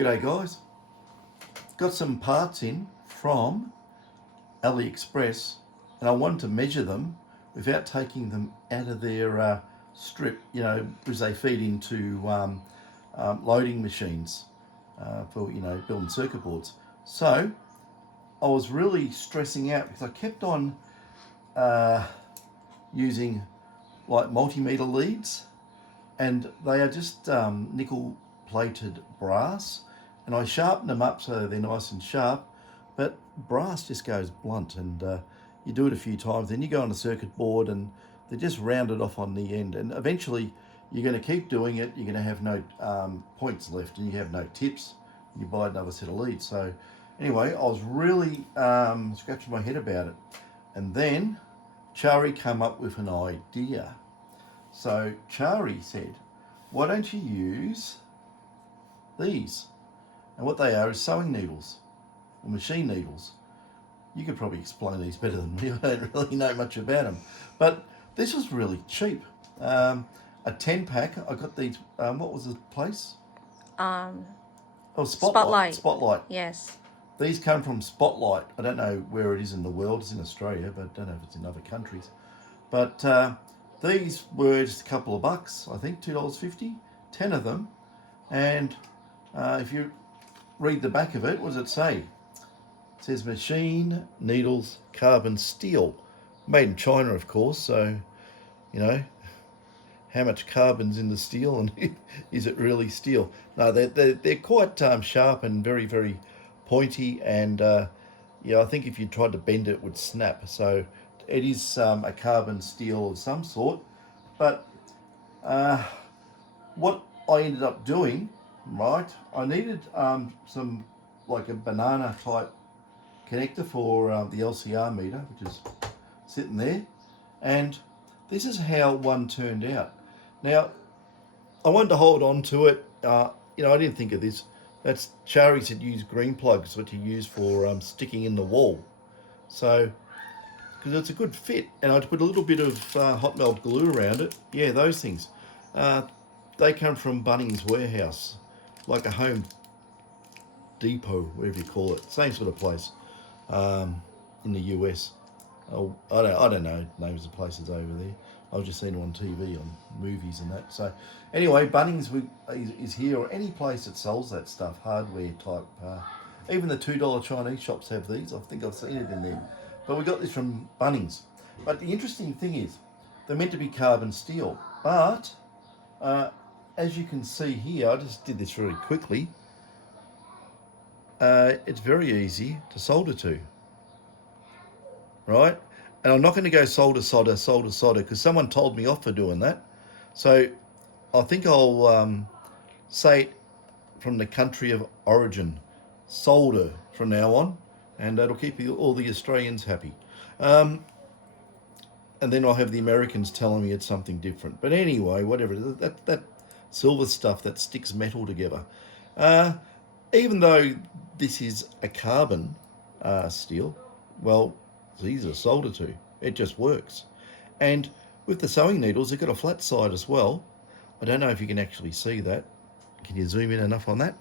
G'day guys, got some parts in from AliExpress and I wanted to measure them without taking them out of their strip, because they feed into loading machines for, building circuit boards. So I was really stressing out because I kept on using like multimeter leads, and they are just nickel plated brass, and I sharpen them up so they're nice and sharp, but brass just goes blunt, and you do it a few times, then you go on a circuit board and they're just rounded off on the end, and eventually you're going to keep doing it, you're going to have no points left and you have no tips, you buy another set of leads. So anyway, I was really scratching my head about it, and then Charie came up with an idea. So Charie said, why don't you use these? And what they are is sewing needles, or machine needles. You could probably explain these better than me. I don't really know much about them. But this was really cheap. A 10 pack, I got these, what was the place? Spotlight. Spotlight. Yes. These come from Spotlight. I don't know where it is in the world. It's in Australia, but I don't know if it's in other countries. But these were just a couple of bucks, I think, $2.50, 10 of them. And if you read the back of it, what does it say? It says machine needles carbon steel. Made in China, of course, so, how much carbon's in the steel, and is it really steel? No, they're quite sharp and very, very pointy, and I think if you tried to bend it, it would snap. So it is a carbon steel of some sort. But what I ended up doing, right, I needed some, like a banana type connector for the LCR meter, which is sitting there, and this is how one turned out. Now, I wanted to hold on to it. I didn't think of this. That's Charie said use green plugs, what you use for sticking in the wall. So, because it's a good fit, and I'd put a little bit of hot melt glue around it. Yeah, those things. They come from Bunnings Warehouse, like a Home Depot, whatever you call it, same sort of place in the US. Oh, I don't know names of places over there. I've just seen it on TV, on movies and that. So anyway, Bunnings is here, or any place that sells that stuff, hardware type. Even the $2 Chinese shops have these. I think I've seen it in there. But we got this from Bunnings. But the interesting thing is, they're meant to be carbon steel. But as you can see here, I just did this really quickly. It's very easy to solder to. Right? And I'm not going to go solder, because someone told me off for doing that. So I think I'll say it from the country of origin, solder from now on, and that'll keep all the Australians happy. And then I'll have the Americans telling me it's something different. But anyway, whatever, that silver stuff that sticks metal together. Even though this is a carbon steel, well, it's easy to solder to. It just works. And with the sewing needles, they've got a flat side as well. I don't know if you can actually see that. Can you zoom in enough on that?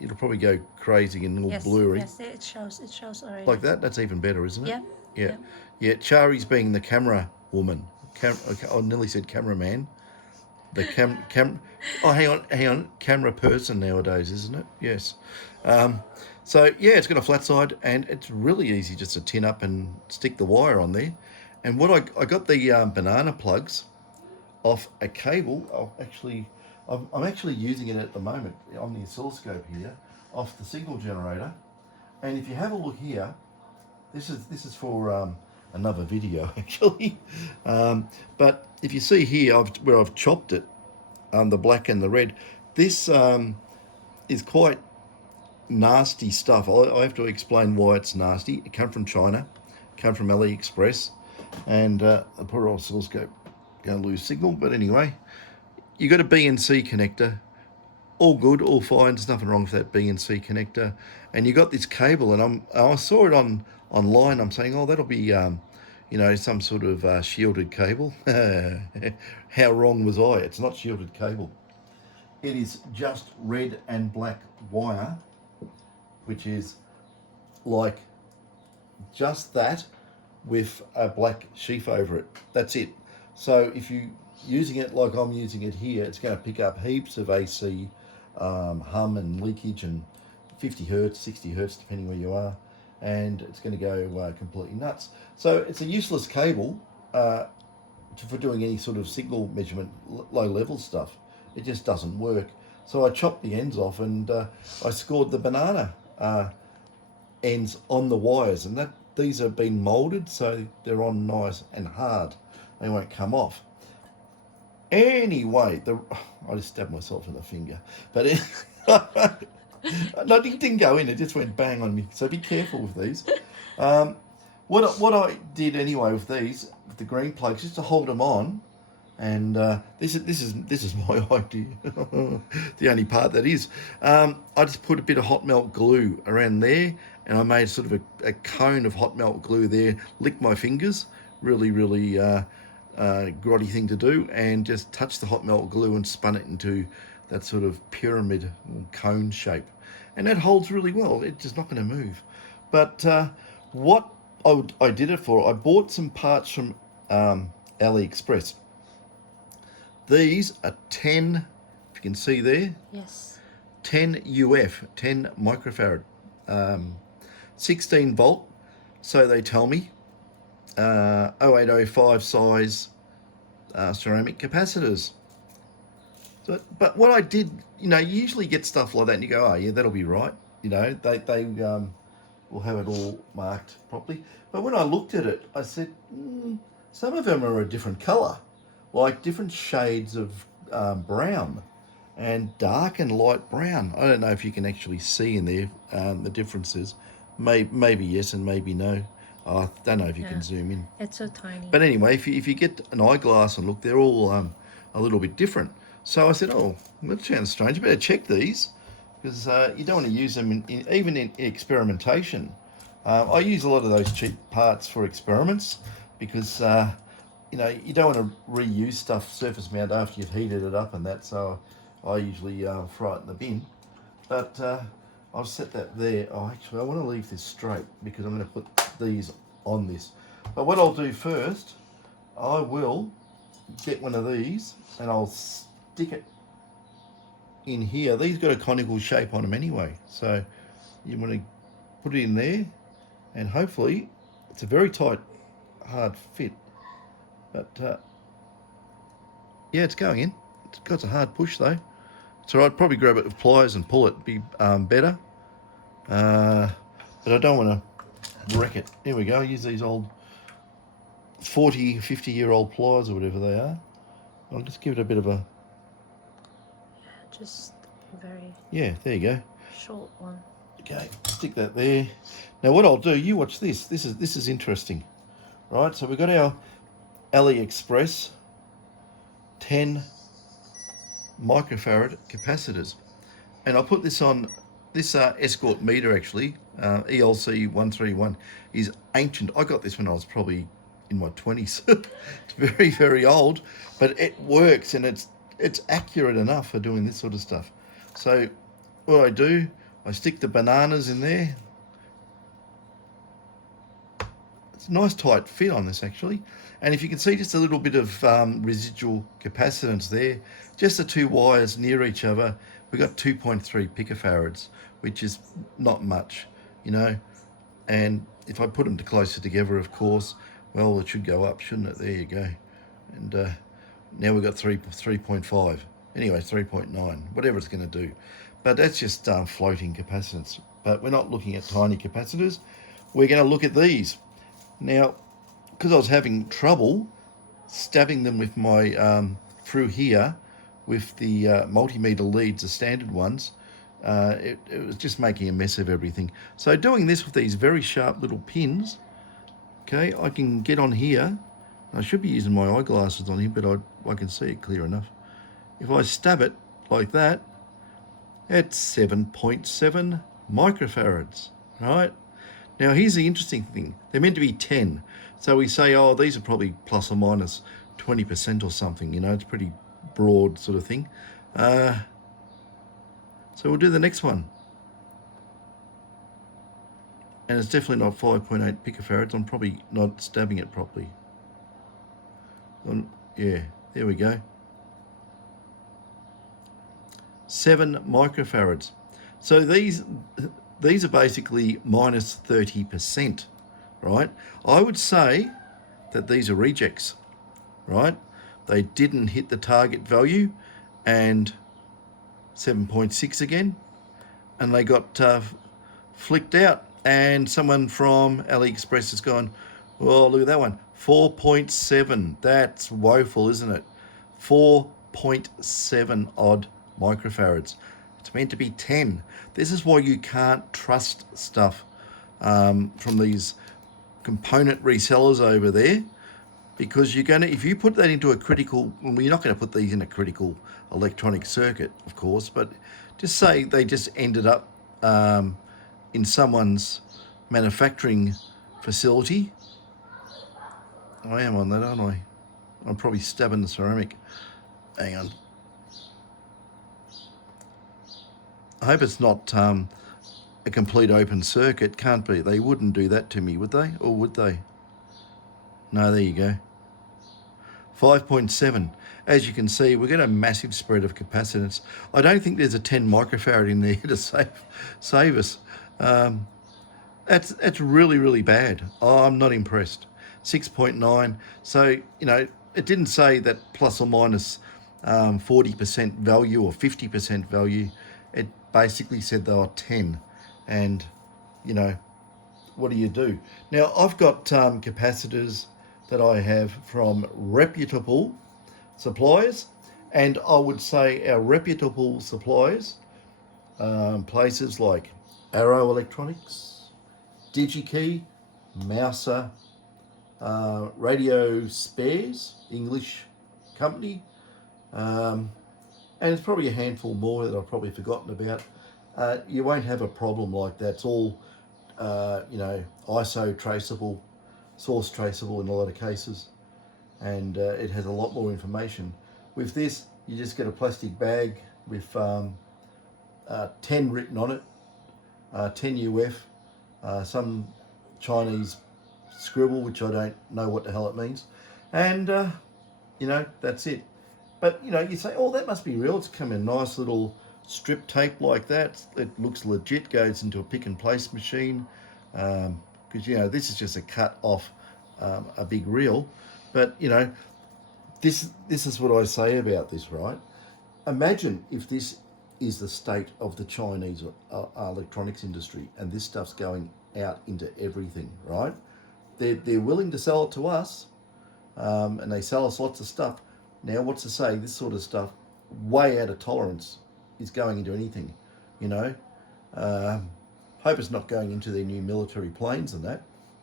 It'll probably go crazy and all blurry. Yes, it shows already. Like that? That's even better, isn't it? Yeah. Yeah, Charie's being the camera woman. I nearly said cameraman. The oh, hang on, camera person nowadays, isn't it? Yes. So yeah, it's got a flat side, and it's really easy just to tin up and stick the wire on there. And what I got the banana plugs off a cable. I'm actually using it at the moment on the oscilloscope here, off the signal generator. And if you have a look here, this is for another video actually. But if you see here, where I've chopped it, the black and the red, this is quite nasty stuff. I have to explain why it's nasty. It came from China, came from AliExpress, and the poor oscilloscope going to lose signal. But anyway, you got a BNC connector, all good, all fine. There's nothing wrong with that BNC connector. And you got this cable, and I saw it online. I'm saying, oh, that'll be some sort of shielded cable. How wrong was I? It's not shielded cable. it is just red and black wire, which is like just that with a black sheaf over it. That's it. So if you using it like I'm using it here, it's going to pick up heaps of AC hum and leakage and 50 hertz, 60 hertz, depending where you are, and it's going to go completely nuts. So it's a useless cable for doing any sort of signal measurement, low level stuff. It just doesn't work. So I chopped the ends off and I scored the banana ends on the wires, and that these have been molded so they're on nice and hard. They won't come off. Anyway, I just stabbed myself in the finger, but no, it didn't go in. It just went bang on me. So be careful with these. What I did anyway with these, with the green plugs, just to hold them on, and this is my idea. The only part that is, I just put a bit of hot melt glue around there, and I made sort of a cone of hot melt glue there. Licked my fingers, really grotty thing to do, and just touched the hot melt glue and spun it into that sort of pyramid cone shape, and that holds really well. It's just not going to move. But what I did it for, I bought some parts from AliExpress. These are 10, if you can see there, Yes. 10 UF, 10 microfarad, 16 volt, so they tell me, 0805 size ceramic capacitors. So, but what I did, you usually get stuff like that and you go, oh yeah, that'll be right. They will have it all marked properly. But when I looked at it, I said, some of them are a different colour, like different shades of brown and dark and light brown. I don't know if you can actually see in there the differences. Maybe yes and maybe no. I don't know if you can zoom in. It's so tiny. But anyway, if you get an eyeglass and look, they're all a little bit different. So I said, oh, that sounds strange. You better check these, because you don't want to use them even in experimentation. I use a lot of those cheap parts for experiments because you don't want to reuse stuff surface mount after you've heated it up and that. So I usually throw it in the bin. But I'll set that there. Oh, actually, I want to leave this straight because I'm going to put these on this. But what I'll do first, I will get one of these and I'll stick it in here. These got a conical shape on them anyway, so you want to put it in there, and hopefully it's a very tight, hard fit. But yeah, it's going in. It's got a hard push though. So I'd probably grab it with pliers and pull it. Be better. But I don't want to wreck it. Here we go. Use these old 40, 50-year-old pliers or whatever they are. I'll just give it a bit of a... Just very... Yeah, there you go. Short one. Okay, stick that there. Now what I'll do, you watch this. This is interesting. Right, so we've got our AliExpress 10 microfarad capacitors. And I'll put this on... This Escort meter actually, ELC 131, is ancient. I got this when I was probably in my 20s. It's very old, but it works and it's accurate enough for doing this sort of stuff. So what I do, I stick the bananas in there. It's a nice tight fit on this actually. And if you can see just a little bit of residual capacitance there, just the two wires near each other, we've got 2.3 picofarads, which is not much, and if I put them closer together, of course, well, it should go up, shouldn't it? There you go. And now we've got 3.5. Anyway, 3.9, whatever it's going to do. But that's just floating capacitance. But we're not looking at tiny capacitors. We're going to look at these. Now, because I was having trouble stabbing them with my, through here, with the multimeter leads, the standard ones, it was just making a mess of everything. So doing this with these very sharp little pins, okay, I can get on here. I should be using my eyeglasses on here, but I can see it clear enough. If I stab it like that, it's 7.7 microfarads, right? Now here's the interesting thing. They're meant to be 10. So we say, oh, these are probably plus or minus 20% or something, it's pretty broad sort of thing. So we'll do the next one. And it's definitely not 5.8 picofarads. I'm probably not stabbing it properly. Yeah, there we go. 7 microfarads. So these are basically minus 30%, right? I would say that these are rejects, right? They didn't hit the target value, and 7.6 again, and they got flicked out. And someone from AliExpress has gone, well, look at that one, 4.7. That's woeful, isn't it? 4.7 odd microfarads. It's meant to be 10. This is why you can't trust stuff from these component resellers over there, because you're going to, if you put that into a critical, well, you're not going to put these in a critical electronic circuit, of course, but just say they just ended up in someone's manufacturing facility. I am on that, aren't I? I'm probably stabbing the ceramic. Hang on. I hope it's not a complete open circuit. Can't be. They wouldn't do that to me, would they? Or would they? No, there you go. 5.7. As you can see, we're getting a massive spread of capacitance. I don't think there's a 10 microfarad in there to save us. That's really, really bad. I'm not impressed. 6.9. So, you know, it didn't say that plus or minus 40% value or 50% value. It basically said they were 10. And, you know, what do you do? Now, I've got capacitors that I have from reputable suppliers, and I would say our reputable suppliers, places like Arrow Electronics, DigiKey, Mouser, Radio Spares, English company, and it's probably a handful more that I've probably forgotten about. You won't have a problem like that. It's all, you know, ISO traceable, source traceable in a lot of cases, and it has a lot more information. With this, you just get a plastic bag with 10 written on it, 10 UF, some Chinese scribble, which I don't know what the hell it means, and you know, that's it. But you know, you say, oh, that must be real. It's come in a nice little strip tape like that. It looks legit, goes into a pick and place machine, because you know, this is just a cut off a big reel. But you know, this is what I say about this, right? Imagine if this is the state of the Chinese electronics industry, and this stuff's going out into everything, right? They're willing to sell it to us, and they sell us lots of stuff. Now, what's to say this sort of stuff, way out of tolerance, is going into anything, you know? Hope it's not going into their new military planes and that,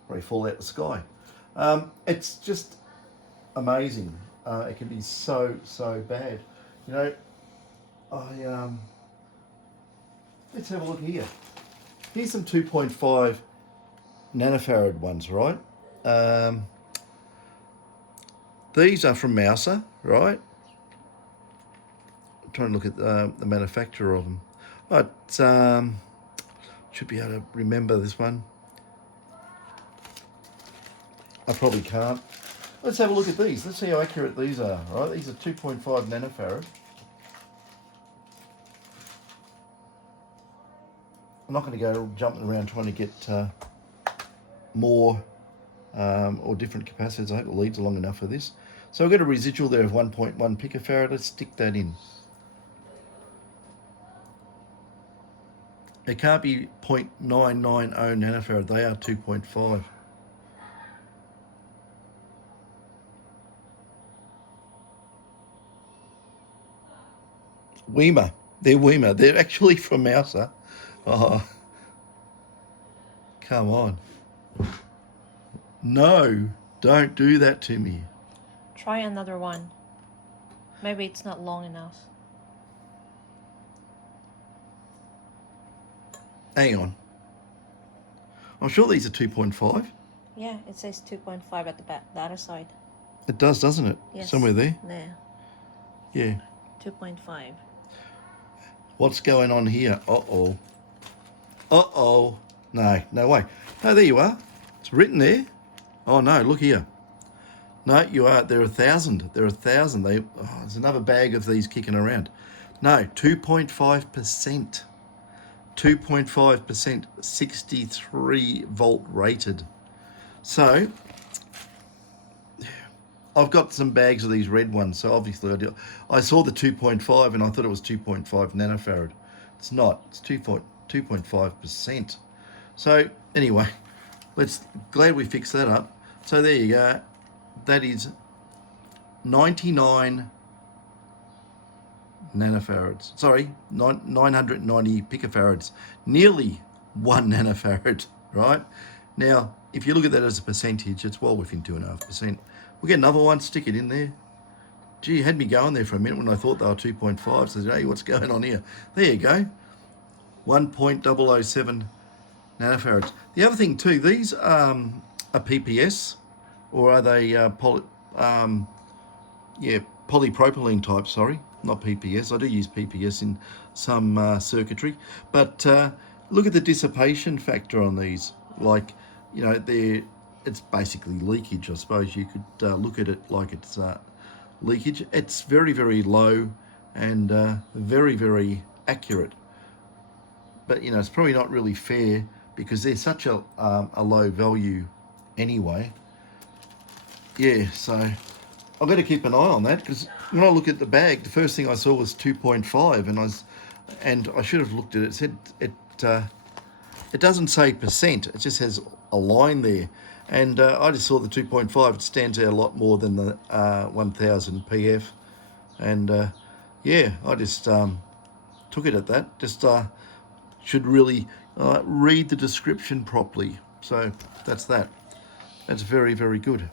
or they fall out the sky. It's just amazing. It can be so bad. You know, let's have a look here. Here's some 2.5 nanofarad ones, right? These are from Mouser, right? I'm trying to look at the manufacturer of them. But should be able to remember this one. I probably can't. Let's have a look at these. Let's see how accurate these are, right? These are 2.5 nanofarad. I'm not going to go jumping around trying to get more or different capacitors. I hope the leads are long enough for this. So I've got a residual there of 1.1 picofarad. Let's stick that in. It can't be 0.990 nanofarad. They are 2.5. Weimer. They're Weimer. They're actually from Mouser. Oh, come on. No, don't do that to me. Try another one. Maybe it's not long enough. Hang on. I'm sure these are 2.5. Yeah, it says 2.5 at the back, the other side. It does, doesn't it? Yes. Somewhere there. There. Yeah. 2.5. What's going on here? Uh-oh. Uh-oh. No, no way. Oh, there you are. It's written there. Oh, no, look here. No, you are. There are 1,000. There are 1,000. There's another bag of these kicking around. No, 2.5%. 2.5%, 63 volt rated. So, I've got some bags of these red ones. So obviously I saw the 2.5 and I thought it was 2.5 nanofarad. It's not. It's 2.5%. So anyway, glad we fixed that up. So there you go. That is 99 nanofarads. Sorry, 990 picofarads. Nearly 1 nanofarad, right? Now, if you look at that as a percentage, it's well within 2.5%. We'll get another one, stick it in there. Gee, you had me going there for a minute when I thought they were 2.5. So, hey, what's going on here? There you go. 1.007 nanofarads. The other thing too, these are PPS, or are they polypropylene type, sorry, not PPS. I do use PPS in some circuitry, but look at the dissipation factor on these. Like, you know, it's basically leakage, I suppose. You could look at it like it's leakage. It's very, very low and very, very accurate. But, you know, it's probably not really fair because they're such a low value anyway. Yeah, so I've got to keep an eye on that, because when I look at the bag, the first thing I saw was 2.5, and I should have looked at it. It said it doesn't say percent. It just has a line there, and I just saw the 2.5. It stands out a lot more than the 1000 PF, and yeah, I just took it at that. Just should really read the description properly. So that's that. That's very, very good.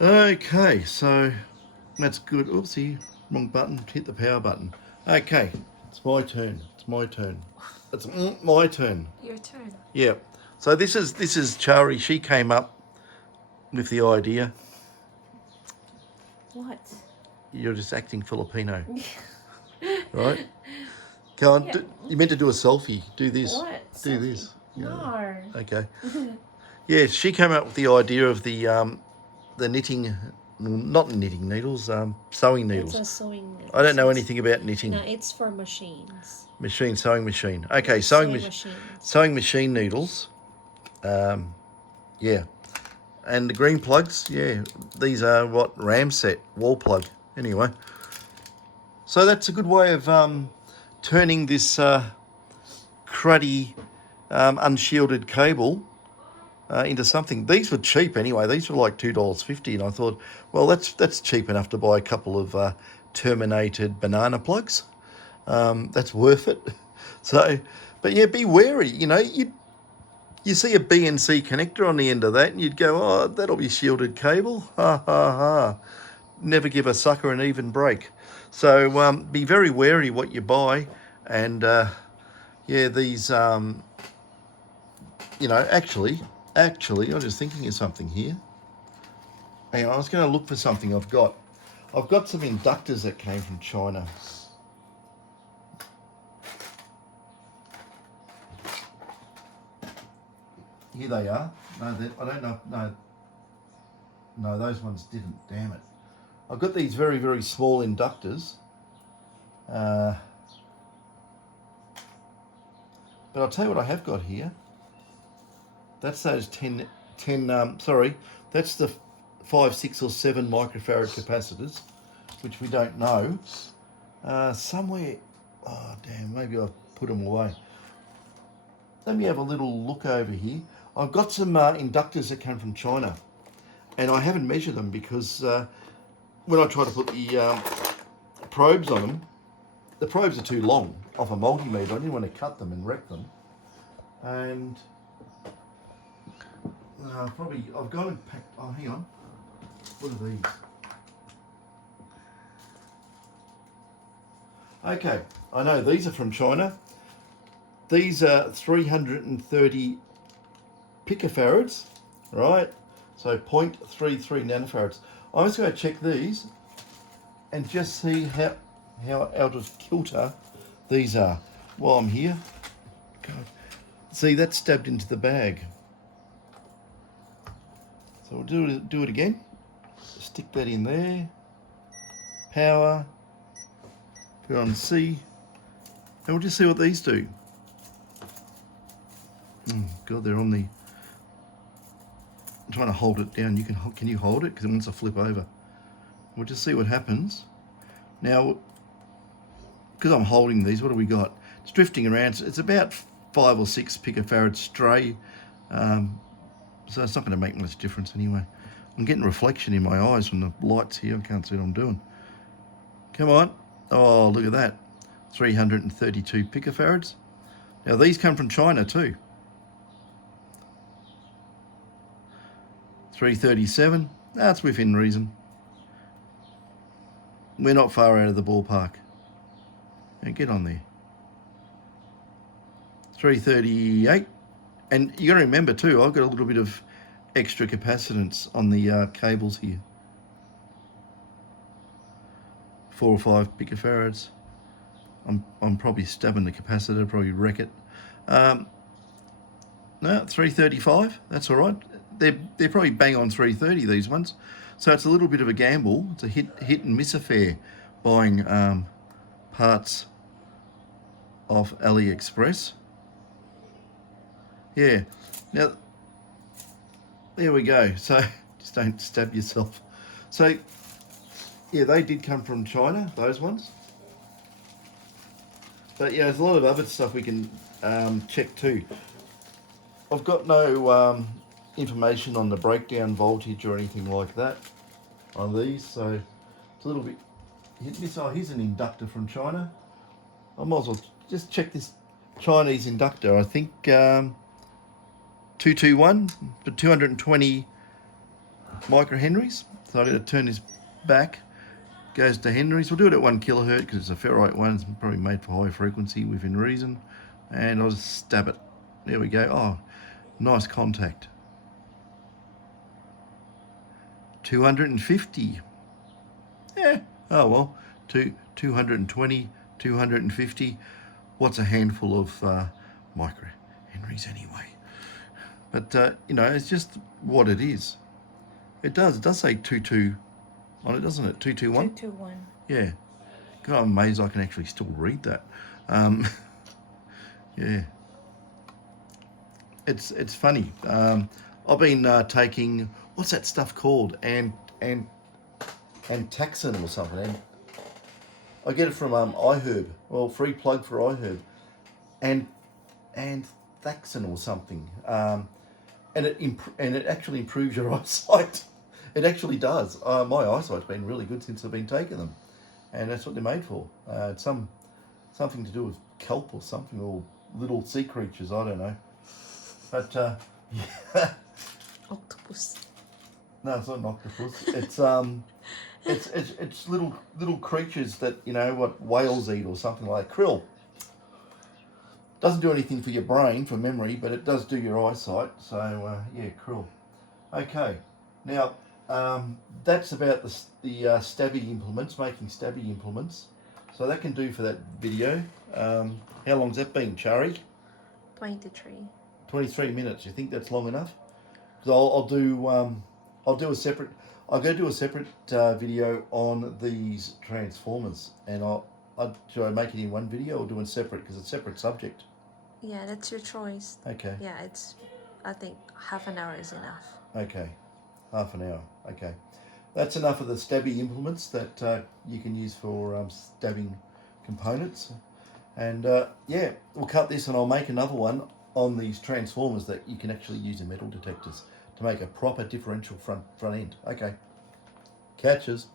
Okay, so that's good. Oopsie, wrong button. Hit the power button. Okay, it's my turn. It's my turn. It's my turn. Your turn. Yeah. So this is Charie. She came up with the idea. What? You're just acting Filipino, right? Go on. Yeah. You meant to do a selfie. Do this. What? Do Selfie? this. No. Okay. Yeah, she came up with the idea of the knitting, not knitting needles, sewing needles. It's a sewing. I don't know anything about knitting. No, it's for machines. Sewing machine. Okay, sewing machine needles. Yeah. And the green plugs, yeah, these are what, Ramset wall plug. Anyway, so that's a good way of turning this cruddy unshielded cable into something. These were cheap anyway. These were like $2.50, and I thought, well, that's cheap enough to buy a couple of terminated banana plugs. That's worth it. So, but yeah, be wary. You know, you see a BNC connector on the end of that, and you'd go, oh, that'll be shielded cable. Ha ha ha. Never give a sucker an even break. So be very wary what you buy, and yeah, these you know, actually, I was just thinking of something here. Hang on, I was going to look for something I've got. I've got some inductors that came from China. Here they are. No, I don't know. No, those ones didn't. Damn it. I've got these very, very small inductors. But I'll tell you what I have got here. That's those 10 sorry, that's the 5, 6 or 7 microfarad capacitors, which we don't know. Somewhere, oh damn, maybe I've put them away. Let me have a little look over here. I've got some inductors that came from China, and I haven't measured them because when I try to put the probes on them, the probes are too long off a multimeter. I didn't want to cut them and wreck them. And probably I've gone and packed. Oh, hang on. What are these? Okay, I know these are from China. These are 330 picofarads, right? So 0.33 nanofarads. I'm just going to check these and just see how out of kilter these are. While I'm here, God. See, that's stabbed into the bag. So we'll do it again. Stick that in there. Power. Put it on C. And we'll just see what these do. Oh God, they're on the... I'm trying to hold it down. Can you hold it? Because it wants to flip over. We'll just see what happens. Now, because I'm holding these, what do we got? It's drifting around. It's about 5 or 6 picofarads stray. So it's not going to make much difference anyway. I'm getting reflection in my eyes from the lights here. I can't see what I'm doing. Come on. Oh, look at that. 332 picofarads. Now, these come from China too. 337. That's within reason. We're not far out of the ballpark. Now get on there. 338. And you got to remember too, I've got a little bit of extra capacitance on the cables here. 4 or 5 picofarads. I'm probably stabbing the capacitor, probably wreck it. No, 335. That's all right. They're probably bang on 330, these ones. So it's a little bit of a gamble. It's a hit and miss affair buying parts off AliExpress. Yeah. Now, there we go. So just don't stab yourself. So yeah, they did come from China, those ones. But yeah, there's a lot of other stuff we can check too. I've got no information on the breakdown voltage or anything like that on these, so it's a little bit hit miss. Oh, here's an inductor from China. I might as well just check this Chinese inductor. I think 221 for 220 microhenries. So I'm going to turn this back. Goes to henries. We'll do it at 1 kilohertz because it's a ferrite one. It's probably made for high frequency within reason. And I'll just stab it. There we go. Oh, nice contact. 250. Yeah. Oh well. 220, 250. What's a handful of microhenries anyway? But you know, it's just what it is. It does say 22 on it, doesn't it? 221. 221. Yeah. God, I'm amazed I can actually still read that. Yeah. It's funny. I've been taking, what's that stuff called? And Taxon or something. And I get it from iHerb. Well, free plug for iHerb. And Thaxon or something. And it actually improves your eyesight. It actually does. My eyesight's been really good since I've been taking them, and that's what they're made for. It's something to do with kelp or something, or little sea creatures. I don't know. But yeah. Octopus. No, it's not an octopus. It's little creatures that, you know, what whales eat or something like krill. Doesn't do anything for your brain, for memory, but it does do your eyesight. So yeah, krill. Okay, now that's about the stabby implements, making stabby implements. So that can do for that video. How long's that been, Charie? 23. 23 minutes. You think that's long enough? Because I'll do a separate. I'm going to do a separate video on these transformers, and should I make it in one video or do it separate because it's a separate subject? Yeah, that's your choice. Okay. Yeah, I think half an hour is enough. Okay, half an hour. Okay, that's enough of the stabby implements that you can use for stabbing components. And yeah, we'll cut this and I'll make another one on these transformers that you can actually use in metal detectors to make a proper differential front end. Okay, catches.